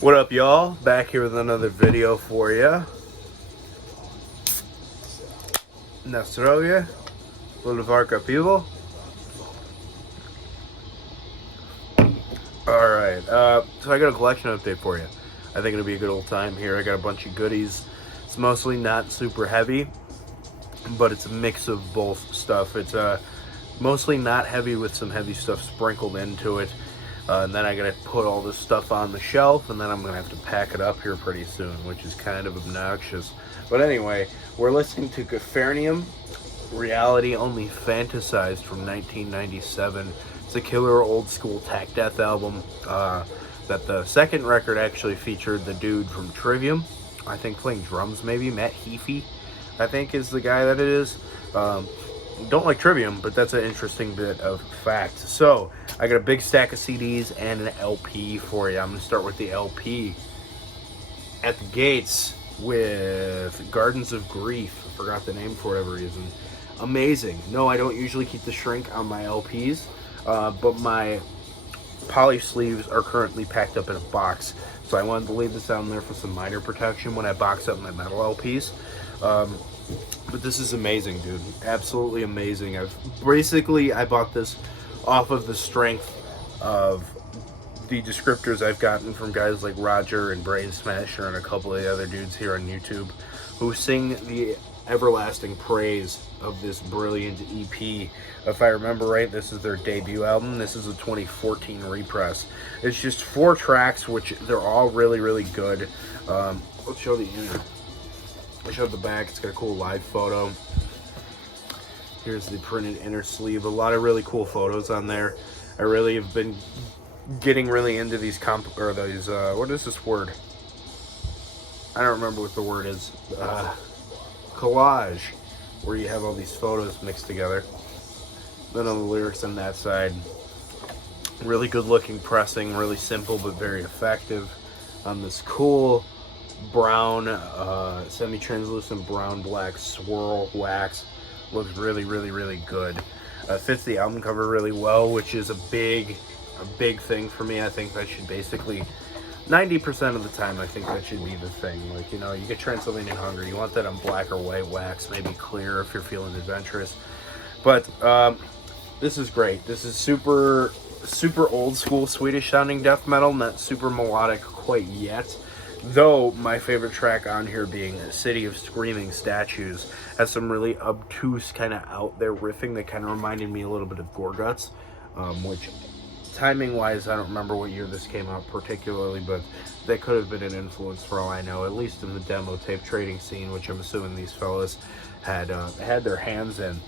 What up, y'all? Back here with another video for you. Nastroje, Boulevard people. Alright, so I got a collection update for you. I think it'll be a good old time here. I got a bunch of goodies. It's mostly not super heavy, but it's a mix of both stuff. It's mostly not heavy with some heavy stuff sprinkled into it. And then I gotta put all this stuff on the shelf, and then I'm gonna have to pack it up here pretty soon, which is kind of obnoxious. But anyway, we're listening to Gafernium, Reality Only Fantasized from 1997. It's a killer old school tech death album. That the second record actually featured the dude from Trivium, I think playing drums maybe, Matt Heafy, I think is the guy that it is. Don't like Trivium, but that's an interesting bit of fact. So, I got a big stack of CDs and an LP for you. I'm going to start with the LP. At the gates with Gardens of Grief. I forgot the name for whatever reason. Amazing. No, I don't usually keep the shrink on my LPs, but my poly sleeves are currently packed up in a box. So I wanted to leave this down there for some minor protection when I box up my metal LPs. But this is amazing, dude. Absolutely amazing. I bought this off of the strength of the descriptors I've gotten from guys like Roger and Brain Smasher and a couple of the other dudes here on YouTube who sing the everlasting praise of this brilliant EP. If I remember right, this is their debut album. This is a 2014 repress. It's just 4 tracks, which they're all really, really good. Let's show the inner. I showed the back. It's got a cool live photo. Here's the printed inner sleeve. A lot of really cool photos on there. I really have been getting really into these what is this word? I don't remember what the word is. Collage, where you have all these photos mixed together. Then on the lyrics on that side, really good looking pressing, really simple but very effective. On this cool brown, semi-translucent brown black swirl wax. Looks really, really, really good. Fits the album cover really well, which is a big thing for me. I think that should basically 90% of the time, I think that should be the thing. Like, you know, you get Transylvanian Hunger, you want that on black or white wax, maybe clear if you're feeling adventurous. But this is great. This is super old school Swedish sounding death metal, not super melodic quite yet. Though my favorite track on here being City of Screaming Statues has some really obtuse kind of out there riffing that kind of reminded me a little bit of Gorguts, which timing wise I don't remember what year this came out particularly, but that could have been an influence for all I know, at least in the demo tape trading scene, which I'm assuming these fellas had their hands in.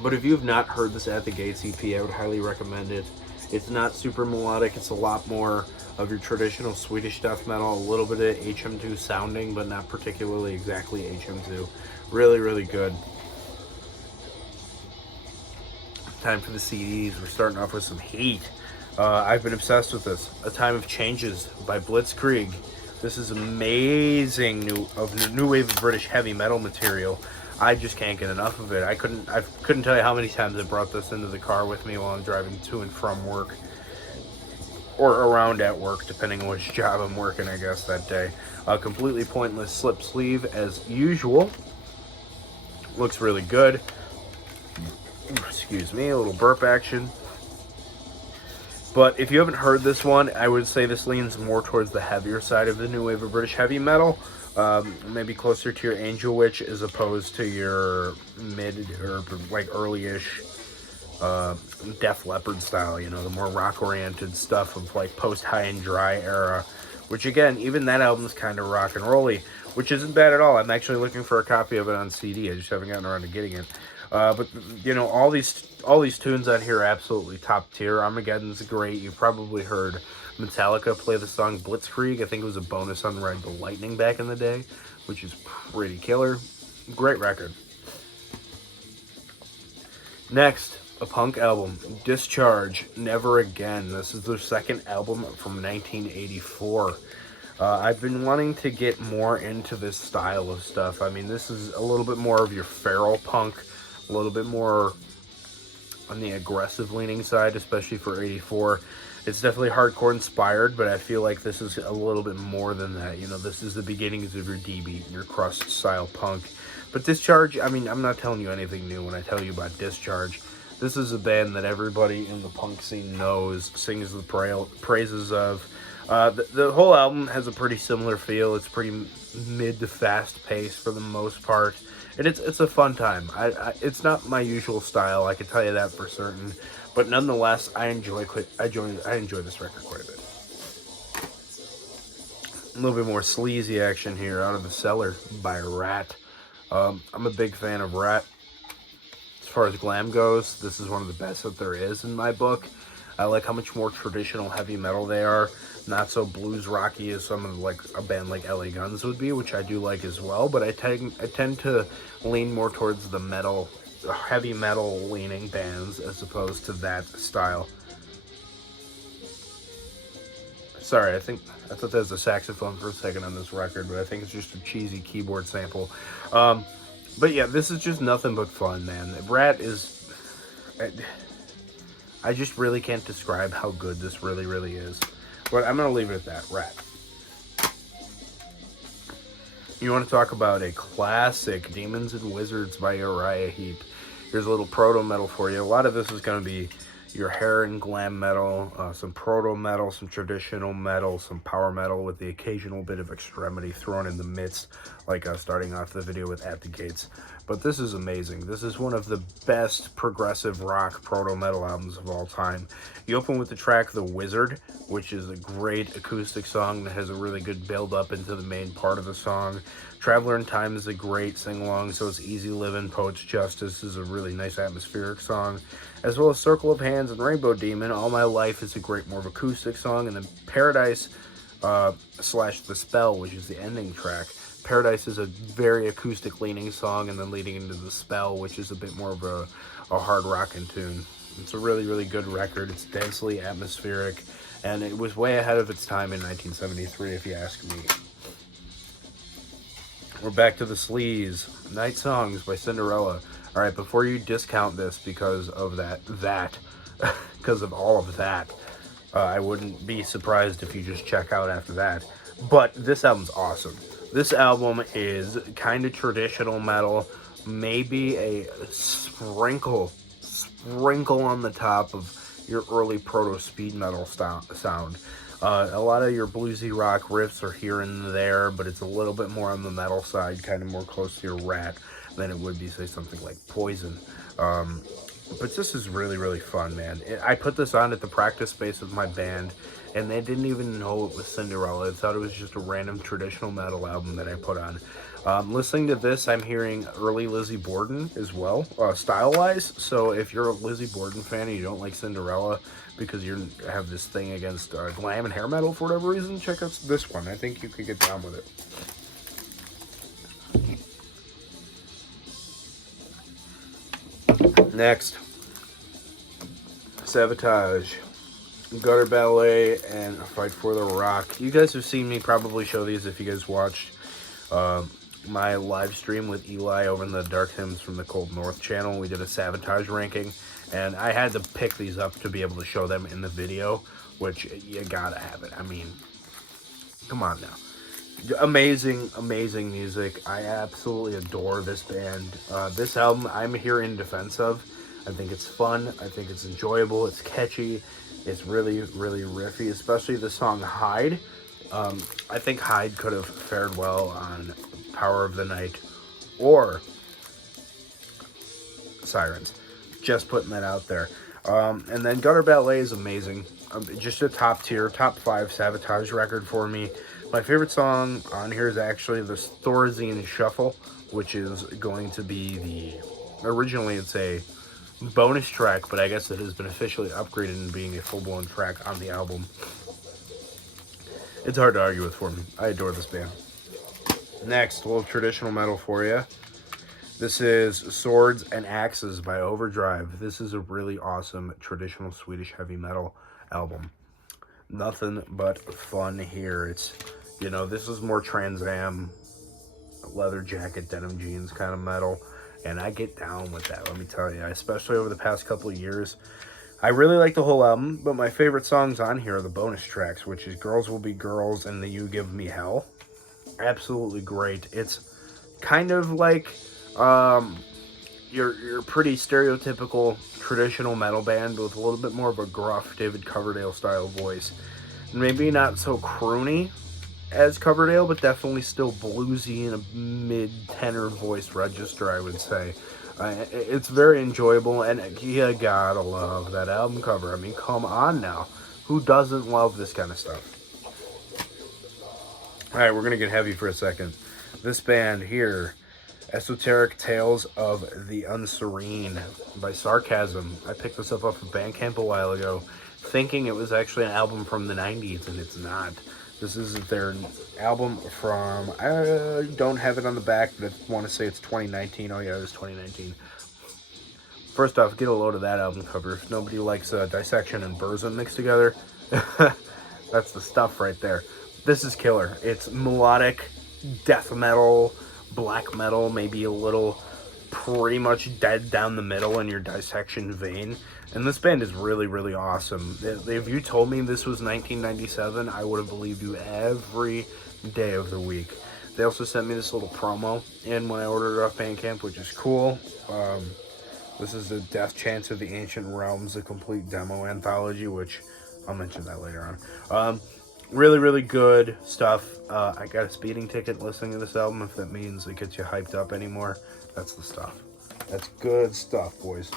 But if you've not heard this At the Gates EP, I would highly recommend it. It's not super melodic. It's a lot more of your traditional Swedish death metal, a little bit of HM2 sounding, but not particularly exactly HM2. Really, really good. Time for the CDs. We're starting off with some heat. I've been obsessed with this. A Time of Changes by Blitzkrieg. This is amazing new wave of British heavy metal material. I just can't get enough of it. I couldn't tell you how many times I brought this into the car with me while I'm driving to and from work, or around at work, depending on which job I'm working, I guess, that day. Completely pointless slip sleeve as usual. Looks really good. Excuse me, a little burp action. But if you haven't heard this one, I would say this leans more towards the heavier side of the new wave of British heavy metal. Maybe closer to your Angel Witch as opposed to your mid or like early-ish Def Leppard style, you know, the more rock-oriented stuff of like post-High and Dry era, which again, even that album's kind of rock and rolly, which isn't bad at all. I'm actually looking for a copy of it on CD. I just haven't gotten around to getting it. But you know, all these tunes on here are absolutely top tier. Armageddon's great. You've probably heard Metallica play the song Blitzkrieg. I think it was a bonus on Ride the Lightning back in the day, which is pretty killer. Great record. Next, a punk album, Discharge, Never Again. This is their second album from 1984. I've been wanting to get more into this style of stuff. I mean, this is a little bit more of your feral punk, a little bit more on the aggressive leaning side, especially for 84. It's definitely hardcore inspired, but I feel like this is a little bit more than that. You know, this is the beginnings of your D-beat, your crust style punk. But Discharge, I mean, I'm not telling you anything new when I tell you about Discharge. This is a band that everybody in the punk scene knows, sings the praises of. The whole album has a pretty similar feel. It's pretty mid to fast pace for the most part, and it's a fun time. It's not my usual style, I can tell you that for certain, but nonetheless, I enjoy this record quite a bit. A little bit more sleazy action here, Out of the Cellar by Rat. I'm a big fan of Rat. As far as glam goes, this is one of the best that there is in my book. I like how much more traditional heavy metal they are. Not so blues rocky as some of like a band like LA Guns would be, which I do like as well. But I tend to lean more towards the metal, heavy metal leaning bands as opposed to that style. Sorry, I thought there was a saxophone for a second on this record, but I think it's just a cheesy keyboard sample. But yeah, this is just nothing but fun, man. Rat is... I just really can't describe how good this really, really is. But I'm going to leave it at that. Rat. You want to talk about a classic, Demons and Wizards by Uriah Heep. Here's a little proto-metal for you. A lot of this is going to be your hair and glam metal, some proto-metal, some traditional metal, some power metal with the occasional bit of extremity thrown in the midst, like starting off the video with At the Gates. But this is amazing. This is one of the best progressive rock proto-metal albums of all time. You open with the track The Wizard, which is a great acoustic song that has a really good build-up into the main part of the song. Traveler in Time is a great sing-along, so is Easy Livin'. Poet's Justice is a really nice atmospheric song, as well as Circle of Hands and Rainbow Demon. All My Life is a great, more of acoustic song, and then Paradise slash The Spell, which is the ending track. Paradise is a very acoustic leaning song, and then leading into The Spell, which is a bit more of a hard rockin' tune. It's a really, really good record. It's densely atmospheric, and it was way ahead of its time in 1973, if you ask me. We're back to the sleaze. Night Songs by Cinderella. All right, before you discount this because of because of all of that, I wouldn't be surprised if you just check out after that. But this album's awesome. This album is kind of traditional metal, maybe a sprinkle on the top of your early proto-speed metal sound. A lot of your bluesy rock riffs are here and there, but it's a little bit more on the metal side, kind of more close to your Rat than it would be, say, something like Poison. But this is really, really fun, man. I put this on at the practice space of my band, and they didn't even know it was Cinderella. They thought it was just a random traditional metal album that I put on. Listening to this, I'm hearing early Lizzie Borden as well, style-wise. So if you're a Lizzie Borden fan and you don't like Cinderella because you have this thing against glam and hair metal for whatever reason, check out this one. I think you could get down with it. Next, Savatage, Gutter Ballet, and Fight for the Rock. You guys have seen me probably show these if you guys watched my live stream with Eli over in the Dark Hymns from the Cold North channel. We did a Savatage ranking, and I had to pick these up to be able to show them in the video, which you gotta have it. I mean, come on now. Amazing, amazing music. I absolutely adore this band. This album, I'm here in defense of. I think it's fun. I think it's enjoyable. It's catchy. It's really, really riffy, especially the song Hide. I think Hide could have fared well on Power of the Night or Sirens. Just putting that out there. And then Gutter Ballet is amazing. Just a top 5 Savatage record for me. My favorite song on here is actually the Thorazine Shuffle, which is going to be originally it's a bonus track, but I guess it has been officially upgraded into being a full-blown track on the album. It's hard to argue with for me. I adore this band. Next, a little traditional metal for you. This is Swords and Axes by Overdrive. This is a really awesome traditional Swedish heavy metal album. Nothing but fun here. It's, you know, this is more Trans Am, leather jacket, denim jeans kind of metal, and I get down with that, let me tell you. Especially over the past couple of years, I really like the whole album, but my favorite songs on here are the bonus tracks, which is Girls Will Be Girls and the You Give Me Hell. Absolutely great. It's kind of like your pretty stereotypical traditional metal band with a little bit more of a gruff David Coverdale style voice. Maybe not so croony as Coverdale, but definitely still bluesy in a mid tenor voice register, I would say. It's very enjoyable, and you gotta love that album cover. I mean, come on now. Who doesn't love this kind of stuff? Alright, we're gonna get heavy for a second. This band here, Esoteric Tales of the Unserene by Sarcasm. I picked this up off of Bandcamp a while ago, thinking it was actually an album from the 90s, and it's not. This is their album from, I don't have it on the back, but I want to say it's 2019. Oh yeah, it was 2019. First off, get a load of that album cover. If nobody likes Dissection and Burzum mixed together, that's the stuff right there. This is killer. It's melodic, death metal, black metal, maybe a little pretty much dead down the middle in your Dissection vein. And this band is really, really awesome. If you told me this was 1997, I would have believed you every day of the week. They also sent me this little promo in when I ordered it off Bandcamp, which is cool. This is the Death Chants of the Ancient Realms, a complete demo anthology, which I'll mention that later on. Really, really good stuff. I got a speeding ticket listening to this album, if that means it gets you hyped up anymore. That's the stuff. That's good stuff, boys.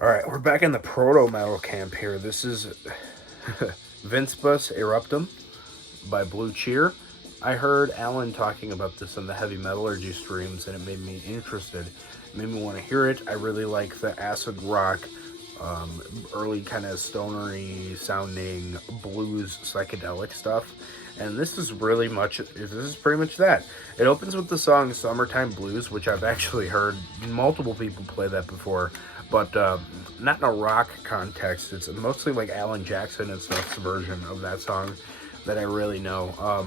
Alright, we're back in the proto-metal camp here. This is Vinspus Eruptum by Blue Cheer. I heard Alan talking about this on the Heavy Metallurgy streams, and it made me interested. It made me want to hear it. I really like the acid rock, early kind of stonery sounding blues psychedelic stuff. And this is pretty much that. It opens with the song Summertime Blues, which I've actually heard multiple people play that before, but not in a rock context. It's mostly like Alan Jackson and stuff's version of that song that I really know.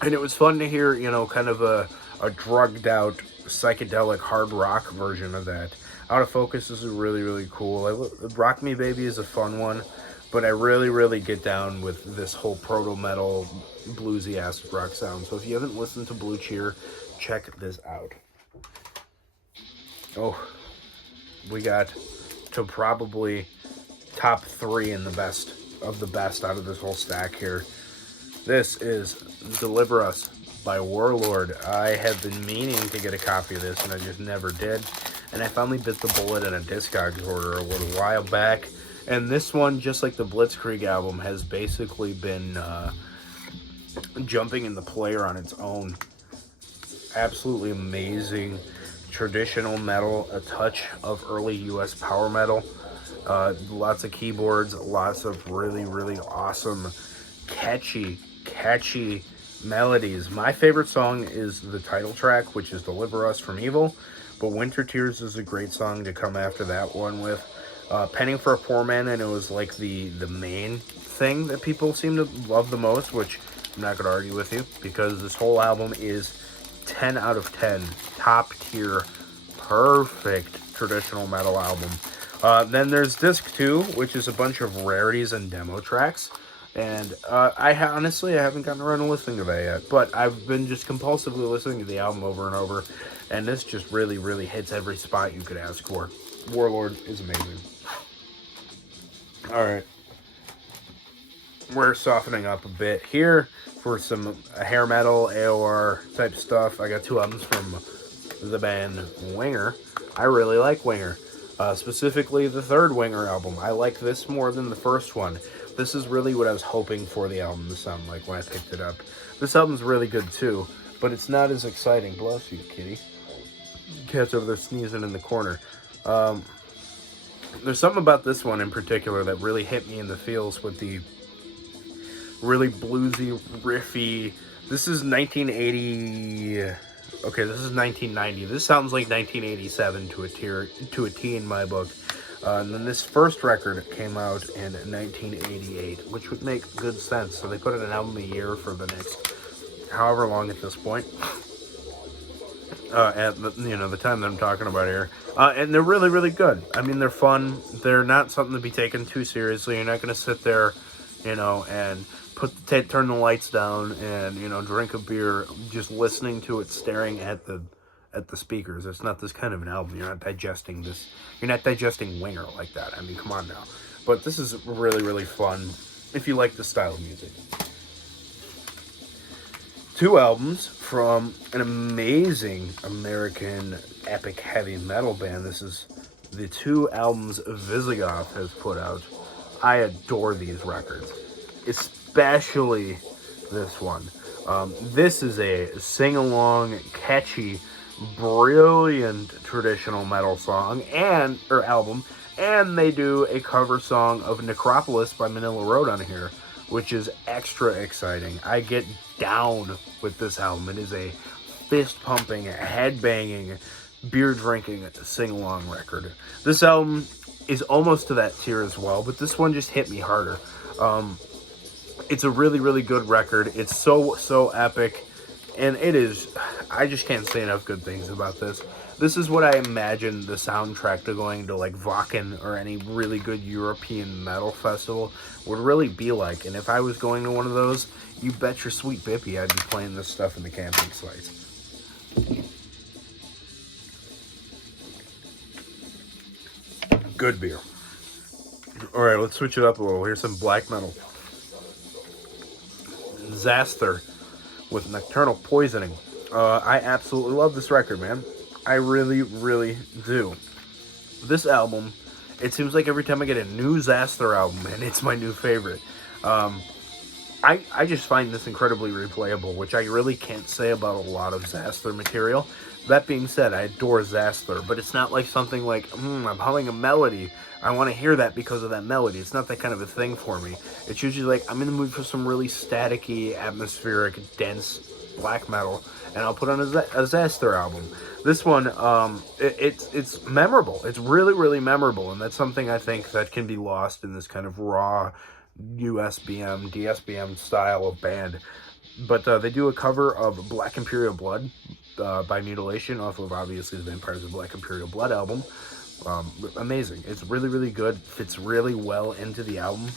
And it was fun to hear, kind of a drugged out psychedelic hard rock version of that. Out of Focus is really, really cool. Rock Me Baby is a fun one, but I really, really get down with this whole proto-metal bluesy acid rock sound. So if you haven't listened to Blue Cheer, check this out. Oh, we got to probably top 3 in the best of the best out of this whole stack here. This is Deliver Us by Warlord. I have been meaning to get a copy of this, and I just never did. And I finally bit the bullet in a Discogs order a little while back. And this one, just like the Blitzkrieg album, has basically been jumping in the player on its own. Absolutely amazing traditional metal, a touch of early US power metal. Lots of keyboards, lots of really, really awesome, catchy melodies. My favorite song is the title track, which is Deliver Us from Evil. But Winter Tears is a great song to come after that one with. Penning for a Poor Man, and it was like the main thing that people seem to love the most, which I'm not going to argue with you, because this whole album is 10 out of 10. Top tier, perfect traditional metal album. Then there's Disc 2, which is a bunch of rarities and demo tracks. And I haven't gotten around to listening to that yet, but I've been just compulsively listening to the album over and over, and this just really, really hits every spot you could ask for. Warlord is amazing. Alright, we're softening up a bit here for some hair metal, AOR type stuff. I got 2 albums from the band Winger. I really like Winger, specifically the 3rd Winger album. I like this more than the first one. This is really what I was hoping for the album to sound like when I picked it up. This album's really good too, but it's not as exciting. Bless you, kitty. Cat's over there sneezing in the corner. There's something about this one in particular that really hit me in the feels with the really bluesy, riffy. This is 1980. Okay, this is 1990. This sounds like 1987 to a T in my book. And then this first record came out in 1988, which would make good sense. So they put out an album a year for the next however long at this point. at the time that I'm talking about here, and they're really really good. I mean, they're fun. They're not something to be taken too seriously. You're not going to sit there, and turn the lights down and drink a beer just listening to it, staring at the speakers. It's not this kind of an album. You're not digesting this. You're not digesting Winger like that. I mean, come on now. But this is really really fun if you like this style of music. 2 albums from an amazing American epic heavy metal band. This is the 2 albums Visigoth has put out. I adore these records, especially this one. This is a sing-along, catchy, brilliant traditional metal song or album, and they do a cover song of Necropolis by Manila Road on here, which is extra exciting. I get down with this album. It is a fist-pumping, head-banging, beer-drinking, sing-along record. This album is almost to that tier as well, but this one just hit me harder. It's a really, really good record. It's so epic, and it is... I just can't say enough good things about this. This is what I imagine the soundtrack to going to like Wacken or any really good European metal festival would really be like. And if I was going to one of those, you bet your sweet bippy I'd be playing this stuff in the camping sites. Good beer. Alright, let's switch it up a little. Here's some black metal. Xasthur with Nocturnal Poisoning. I absolutely love this record, man. I really, really do. This album, it seems like every time I get a new Xasthur album, and it's my new favorite. I just find this incredibly replayable, which I really can't say about a lot of Xasthur material. That being said, I adore Xasthur, but it's not like something like, I'm humming a melody. I want to hear that because of that melody. It's not that kind of a thing for me. It's usually like, I'm in the mood for some really staticky, atmospheric, dense black metal, and I'll put on a Xasthur album. This one, it's memorable. It's really, really memorable, and that's something I think that can be lost in this kind of raw USBM, DSBM style of band. But they do a cover of Black Imperial Blood by Mutilation off of, obviously, the Vampires of Black Imperial Blood album. Amazing. It's really, really good. Fits really well into the album.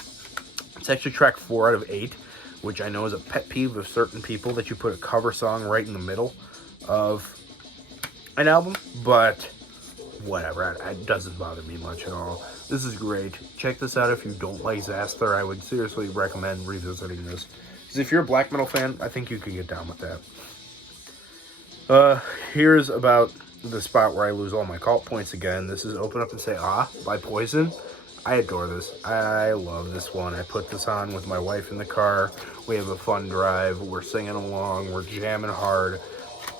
It's actually track 4 out of 8, which I know is a pet peeve of certain people, that you put a cover song right in the middle of an album, but whatever. It doesn't bother me much at all. This is great. Check this out if you don't like Xasthur. I would seriously recommend revisiting this, because if you're a black metal fan, I think you can get down with that. Here's about the spot where I lose all my cult points again. This is Open Up and Say Ah by Poison. I adore this. I love this one. I put this on with my wife in the car. We have a fun drive. We're singing along. We're jamming hard.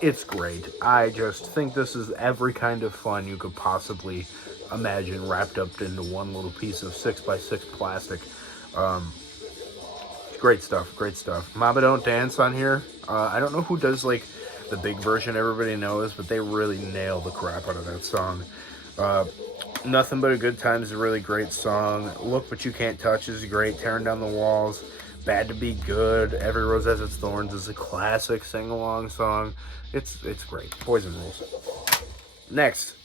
It's great. I just think this is every kind of fun you could possibly imagine wrapped up into one little piece of 6x6 plastic. Great stuff. Great stuff. Mama Don't Dance on here. I don't know who does like the big version everybody knows, but they really nail the crap out of that song. Nothing But a Good Time is a really great song. Look But You Can't Touch is great. Tearing Down the Walls. Bad to Be Good. Every Rose Has Its Thorns is a classic sing-along song. It's great. Poison rules. Next,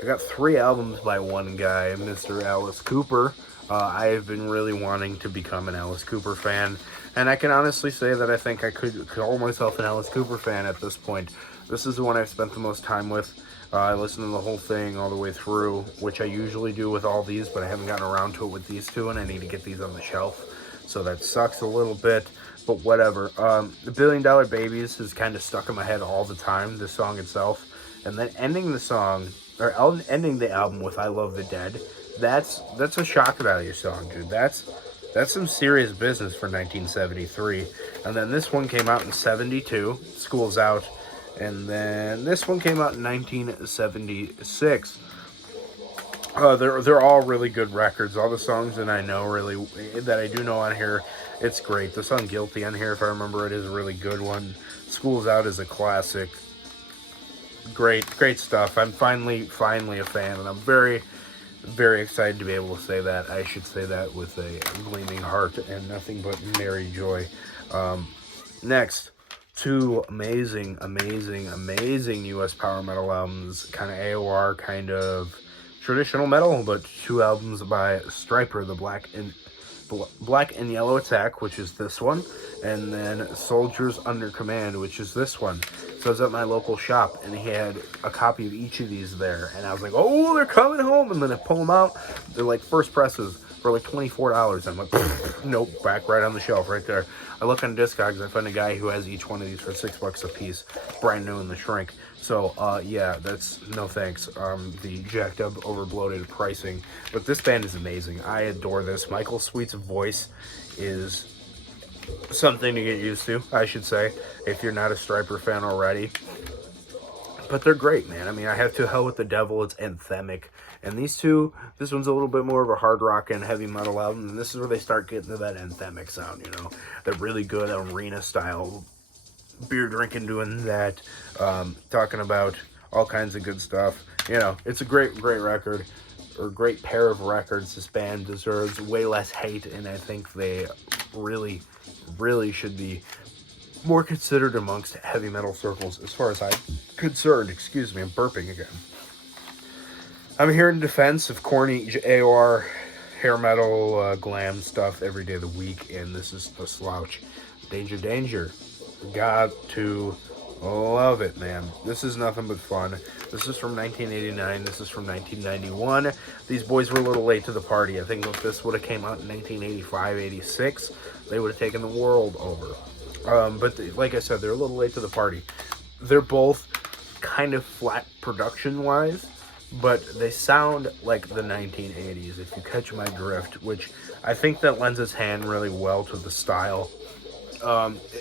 I got 3 albums by one guy, Mr. Alice Cooper. I have been really wanting to become an Alice Cooper fan, and I can honestly say that I think I could call myself an Alice Cooper fan at this point. This is the one I've spent the most time with. I listened to the whole thing all the way through, which I usually do with all these, but I haven't gotten around to it with these 2, and I need to get these on the shelf. So that sucks a little bit, but whatever. The $1 Billion Babies is kind of stuck in my head all the time, the song itself. And then ending the album with I Love the Dead, that's a shock value song, dude. That's some serious business for 1973. And then this one came out in 72, School's Out. And then this one came out in 1976. They're all really good records. All the songs that I do know on here, it's great. The song Guilty on here, if I remember it, is a really good one. School's Out is a classic. Great stuff. I'm finally a fan, and I'm very, very excited to be able to say that. I should say that with a gleaming heart and nothing but merry joy. Next, Two amazing US power metal albums, kind of AOR, kind of traditional metal, but two albums by Stryper, the Black and Yellow Attack, which is this one, and then Soldiers Under Command, which is this one. So I was at my local shop, and he had a copy of each of these there, and I was like, oh, they're coming home, and then I pull them out. They're like first presses for like $24. I'm like, nope, back right on the shelf right there. I look on Discogs, I find a guy who has each one of these for $6 a piece, brand new in the shrink. So, yeah, that's no thanks. The jacked up, overbloated pricing. But this band is amazing. I adore this. Michael Sweet's voice is something to get used to, I should say, if you're not a Stryper fan already. But they're great, man. I mean, I have To Hell with the Devil. It's anthemic. And these two, this one's a little bit more of a hard rock and heavy metal album. And this is where they start getting to that anthemic sound, you know. They're really good arena style, beer drinking, doing that, talking about all kinds of good stuff. You know, it's a great record, or great pair of records. This band deserves way less hate, and I think they really should be more considered amongst heavy metal circles as far as I'm concerned. Excuse me, I'm burping again. I'm here in defense of corny AOR, hair metal, glam stuff every day of the week, and this is a slouch. Danger. Got to love it, man. This is nothing but fun. This is from 1989. This is from 1991. These boys were a little late to the party. I think if this would have came out in 1985, 86, they would have taken the world over. But like I said, they're a little late to the party. They're both kind of flat production-wise, but they sound like the 1980s, if you catch my drift, which I think that lends its hand really well to the style.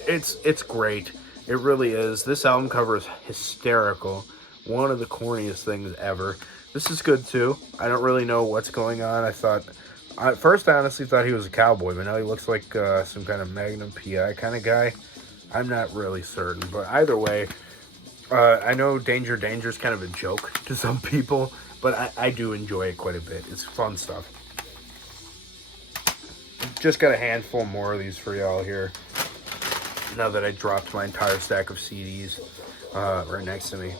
It's great. It really is. This album cover is hysterical. One of the corniest things ever. This is good too. I don't really know what's going on. At first I honestly thought he was a cowboy, but now he looks like some kind of Magnum PI kind of guy. I'm not really certain, but either way, I know Danger is kind of a joke to some people, but I do enjoy it quite a bit. It's fun stuff. Just got a handful more of these for y'all here, now that I dropped my entire stack of CDs right next to me.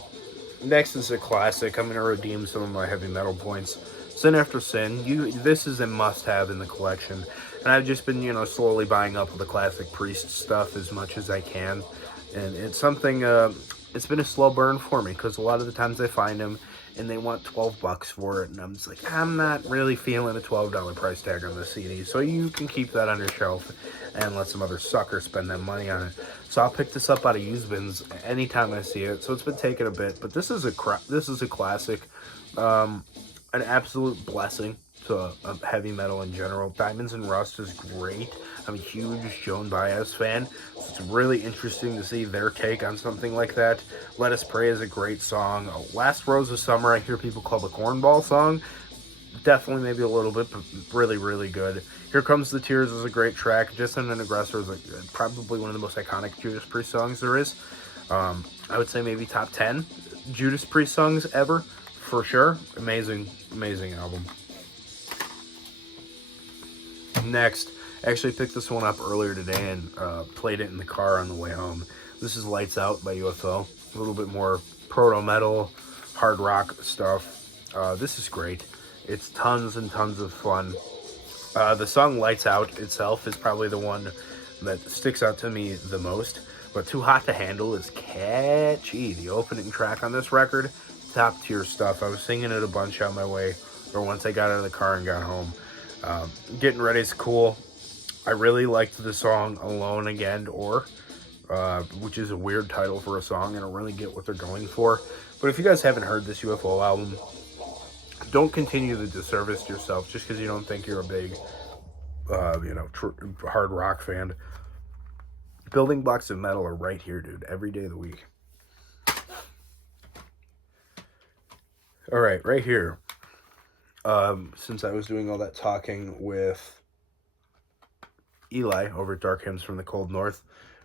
Next is a classic. I'm going to redeem some of my heavy metal points. Sin After Sin. This is a must-have in the collection. And I've just been, slowly buying up the classic Priest stuff as much as I can. And it's something, it's been a slow burn for me, because a lot of the times I find them and they want $12 for it. And I'm just like, I'm not really feeling a $12 price tag on this CD. So you can keep that on your shelf and let some other sucker spend that money on it. So I'll pick this up out of used bins anytime I see it. So it's been taking a bit, but this is a classic, an absolute blessing to heavy metal in general. Diamonds and Rust is great. I'm a huge Joan Baez fan, so it's really interesting to see their take on something like that. Let Us Pray is a great song. Last Rose of Summer, I hear people call the Cornball song. Definitely maybe a little bit, but really good. Here Comes the Tears is a great track. Distant and Aggressor is probably one of the most iconic Judas Priest songs there is. I would say maybe top 10 Judas Priest songs ever, for sure. Amazing album. Next, I actually picked this one up earlier today and played it in the car on the way home. This is Lights Out by UFO. A little bit more proto-metal, hard rock stuff. This is great. It's tons and tons of fun. The song Lights Out itself is probably the one that sticks out to me the most. But Too Hot to Handle is catchy. The opening track on this record, top tier stuff. I was singing it a bunch on my way, or once I got out of the car and got home. Getting Ready is cool. I really liked the song Alone Again, which is a weird title for a song. I don't really get what they're going for. But if you guys haven't heard this UFO album, don't continue the disservice to yourself just because you don't think you're a big, hard rock fan. Building blocks of metal are right here, dude. Every day of the week. All right, right here. Since I was doing all that talking with Eli over at Dark Hymns from the Cold North,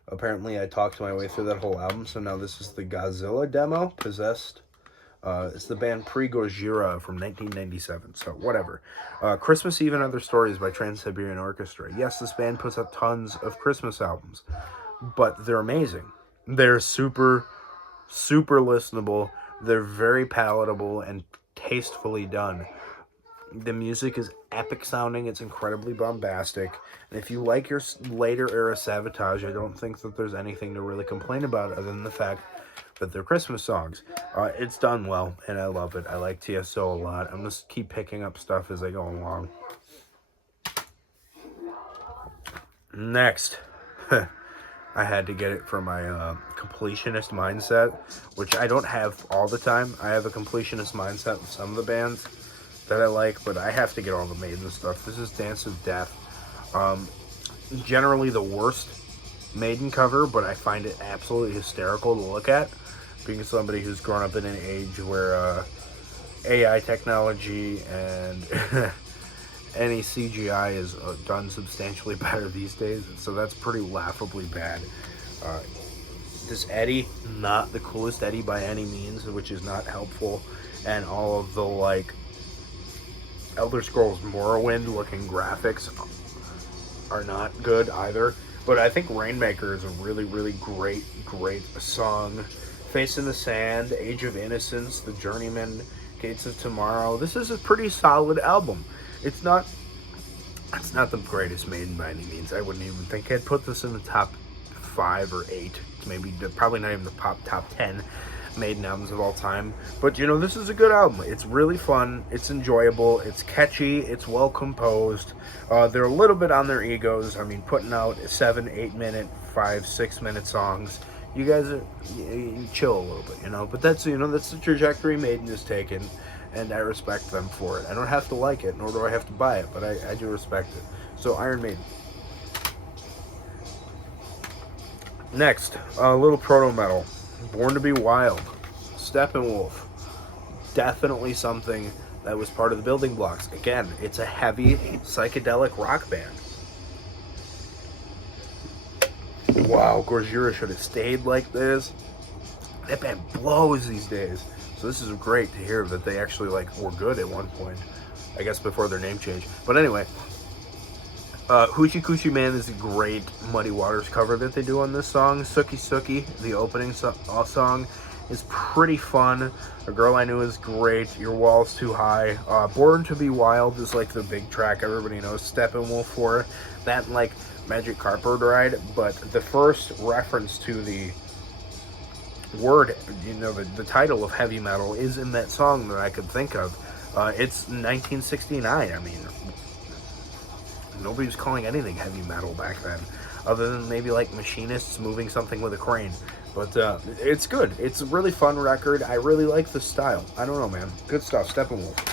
apparently I talked my way through that whole album. So now this is the Godzilla demo, Possessed. It's the band Pre-Gojira from 1997, so whatever. Christmas Eve and Other Stories by Trans-Siberian Orchestra. Yes, this band puts out tons of Christmas albums, but they're amazing. They're super, super listenable. They're very palatable and tastefully done. The music is epic sounding. It's incredibly bombastic. And if you like your later era Savatage, I don't think that there's anything to really complain about other than the fact that they're Christmas songs. It's done well, and I love it. I like TSO a lot. I'm just keep picking up stuff as I go along. Next, I had to get it for my completionist mindset, which I don't have all the time. I have a completionist mindset with some of the bands that I like, but I have to get all the Maiden stuff. This is Dance of Death. Generally the worst Maiden cover, but I find it absolutely hysterical to look at, being somebody who's grown up in an age where AI technology and any CGI is done substantially better these days, so that's pretty laughably bad. This Eddie, not the coolest Eddie by any means, which is not helpful, and all of the like Elder Scrolls Morrowind looking graphics are not good either. But I think Rainmaker is a really, really great song. Face in the Sand, Age of Innocence, The Journeyman, Gates of Tomorrow. This is a pretty solid album. It's not the greatest Maiden by any means. I wouldn't even think I'd put this in the top 5 or 8. Maybe probably not even the top 10 Maiden albums of all time. But you know, this is a good album. It's really fun. It's enjoyable. It's catchy. It's well composed. They're a little bit on their egos. I mean, putting out 7, 8 minute, 5, 6 minute songs. You guys are you chill a little bit, you know. But that's that's the trajectory Maiden has taken, and I respect them for it. I don't have to like it, nor do I have to buy it, but I do respect it. So Iron Maiden. Next, a little Proto-metal. Born to be Wild. Steppenwolf. Definitely something that was part of the building blocks. Again, it's a heavy psychedelic rock band. Wow, Gojira should have stayed like this. That band blows these days. So this is great to hear that they actually were good at one point. I guess before their name change. But anyway, Hoochie Coochie Man is a great Muddy Waters cover that they do on this song. Sookie Sookie, the opening song, is pretty fun. A Girl I Knew is great. Your Wall's Too High. Born to be Wild is like the big track everybody knows Steppenwolf for. That and Magic Carpet Ride. But the first reference to the word, the title of heavy metal is in that song that I could think of. It's 1969. I mean, nobody was calling anything heavy metal back then, other than maybe machinists moving something with a crane. But it's good. It's a really fun record. I really like the style. I don't know, man. Good stuff. Steppenwolf.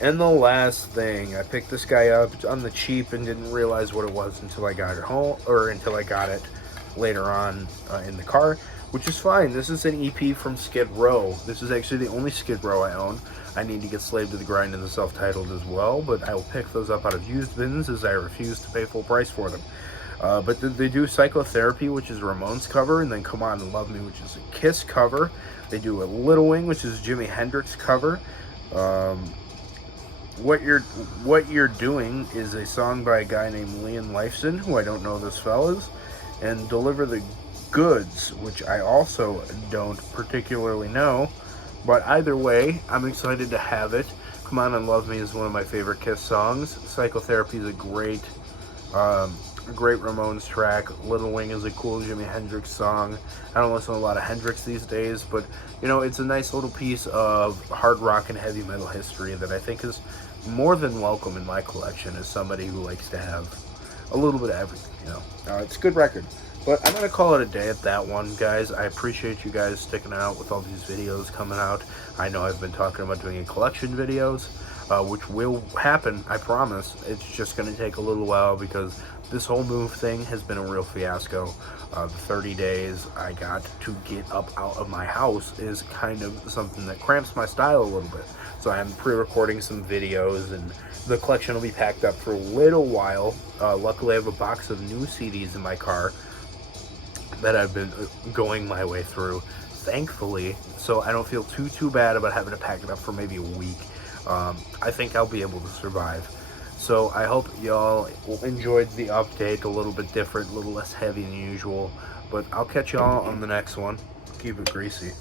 And the last thing, I picked this guy up on the cheap and didn't realize what it was until I got it home, or until I got it later on in the car, which is fine. This is an EP from Skid Row. This is actually the only Skid Row I own. I need to get Slave to the Grind and the self-titled as well, but I will pick those up out of used bins as I refuse to pay full price for them. But they do Psychotherapy, which is Ramone's cover, and then Come On and Love Me, which is a Kiss cover. They do a Little Wing, which is Jimi Hendrix cover. What You're Doing is a song by a guy named Leon Lifeson, who I don't know this fella's, and Deliver the Goods, which I also don't particularly know. But either way, I'm excited to have it. Come On and Love Me is one of my favorite Kiss songs. Psychotherapy is a great Ramones track. Little Wing is a cool Jimi Hendrix song. I don't listen to a lot of Hendrix these days, but it's a nice little piece of hard rock and heavy metal history that I think is more than welcome in my collection as somebody who likes to have a little bit of everything. It's a good record. But I'm going to call it a day at that one, guys. I appreciate you guys sticking out with all these videos coming out. I know I've been talking about doing collection videos, which will happen, I promise. It's just going to take a little while because this whole move thing has been a real fiasco. The 30 days I got to get up out of my house is kind of something that cramps my style a little bit. So I'm pre-recording some videos, and the collection will be packed up for a little while. Luckily, I have a box of new CDs in my car that I've been going my way through, thankfully, so I don't feel too bad about having to pack it up for maybe a week. I think I'll be able to survive. So I hope y'all enjoyed the update, a little bit different, a little less heavy than usual. But I'll catch y'all on the next one. Keep it greasy.